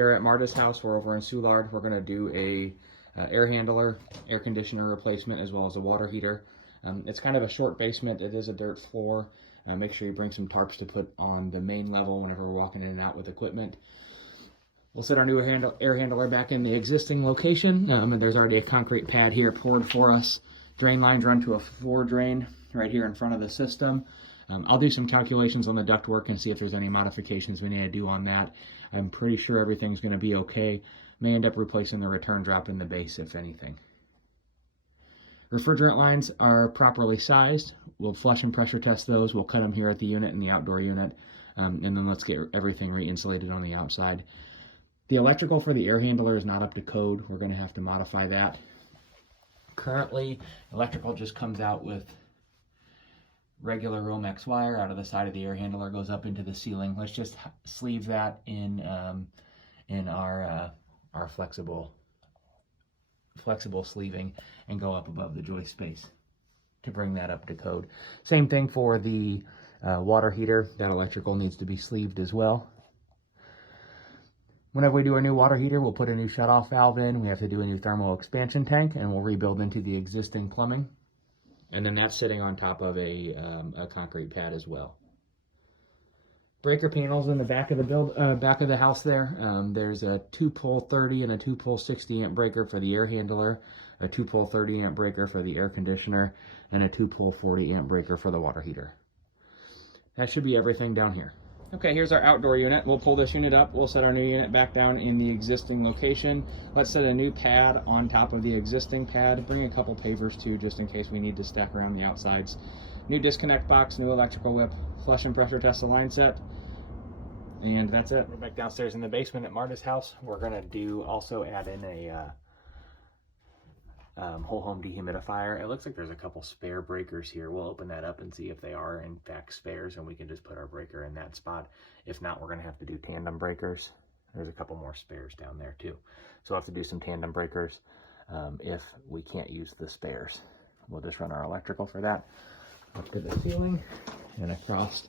Here at Marta's house, we're over in Soulard. We're going to do a air handler, air conditioner replacement, as well as a water heater. It's kind of a short basement. It is a dirt floor. Make sure you bring some tarps to put on the main level whenever we're walking in and out with equipment. We'll set our new air handler back in the existing location. And there's already a concrete pad here poured for us. Drain lines run to a floor drain right here in front of the system. I'll do some calculations on the ductwork and see if there's any modifications we need to do on that. I'm pretty sure everything's going to be okay. May end up replacing the return drop in the base, if anything. Refrigerant lines are properly sized. We'll flush and pressure test those. We'll cut them here at the unit and the outdoor unit. And then let's get everything re-insulated on the outside. The electrical for the air handler is not up to code. We're going to have to modify that. Currently, electrical just comes out with regular Romex wire out of the side of the air handler, goes up into the ceiling. Let's just sleeve that in our flexible sleeving and go up above the joist space to bring that up to code. Same thing for the water heater. That electrical needs to be sleeved as well. Whenever we do our new water heater, we'll put a new shutoff valve in. We have to do a new thermal expansion tank, and we'll rebuild into the existing plumbing. And then that's sitting on top of a concrete pad as well. Breaker panels in the back of the back of the house there. There's a 2-pole 30 and a 2-pole 60 amp breaker for the air handler, a 2-pole 30 amp breaker for the air conditioner, and a 2-pole 40 amp breaker for the water heater. That should be everything down here. Okay, here's our outdoor unit. We'll pull this unit up. We'll set our new unit back down in the existing location. Let's set a new pad on top of the existing pad. Bring a couple pavers too, just in case we need to stack around the outsides. New disconnect box, new electrical whip, flush and pressure test the line set, and that's it. We're back downstairs in the basement at Marta's house. We're gonna also add in a whole home dehumidifier. It looks like there's a couple spare breakers here. We'll open that up and see if they are in fact spares, and we can just put our breaker in that spot. If not, we're going to have to do tandem breakers. There's a couple more spares down there too. So we'll have to do some tandem breakers if we can't use the spares. We'll just run our electrical for that up to the ceiling and across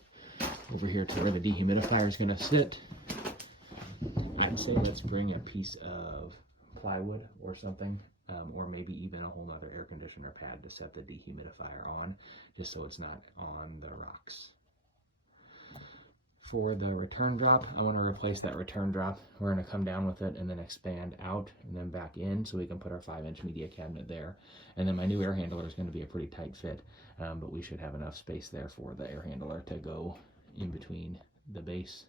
over here to where the dehumidifier is going to sit. I'd say let's bring a piece of plywood or something. Or maybe even a whole nother air conditioner pad to set the dehumidifier on, just so it's not on the rocks. For the return drop, I want to replace that return drop. We're going to come down with it and then expand out and then back in so we can put our 5-inch media cabinet there. And then my new air handler is going to be a pretty tight fit, but we should have enough space there for the air handler to go in between the base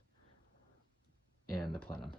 and the plenum.